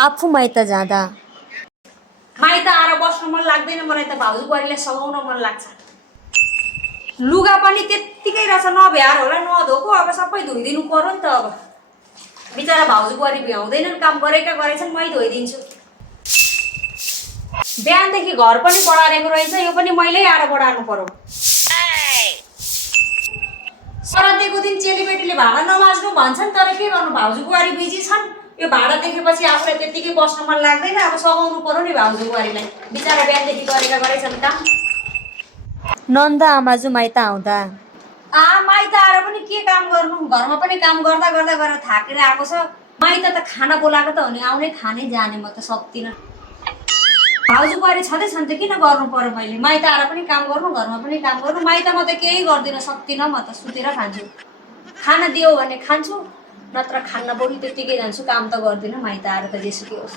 आफू माइत जाँदा माइत आएर बस्नु मन लाग्दैन मलाई त भाउजू बुहारीलाई सघाउन मन लाग्छ। लुगा पनि त्यत्तिकै रहेछ नभ्याएर होला नधोको अब सबै धोइदिनु पर्यो नि त। अब बिचरा भाउजू बुहारी भ्याउँदैनन् काम गरेका गरेछन् मै धोइदिन्छु। बिहानदेखि घर पनि बढारेको रहेछ यो पनि मैले आएर बढार्नु पर्यो। श्राद्धको दिन चेलीबेटीले भाडा नमाज्नु भन्छन् तर के गर्नु भाउजू बुहारी बिजी छन्। यो भाडा देखेपछि आफूलाई त्यत्तिकै बस्नु मन लाग्दैन अब सघाउनु पर्यो नि भाउजू बुहारीलाई बिचरा बिहानदेखि गरेका गरेछन् काम। नन्दा आमाजु माइत आउँदा माइत आएर पनि के काम गर्नु घरमा पनि काम गर्दा गर्दा गरेर थाकेर आएको छ। माइत त खाना बोलाएको त हो नि आउने खाने जाने म त सक्दिनँ। भाउजू बुहारी छँदैछन् त किन गर्नु पर्यो मैले माइत आएर पनि काम गर्नु घरमा पनि काम गर्नु। माइत म त केही गर्दिनँ सक्दिनँ म त सुतेर खान्छु। खाना दियो भने खान्छु नत्र खान्न पनि त्यत्तिकै जान्छु काम त गर्दिनँ माइत आएर त जेसुकै होस्।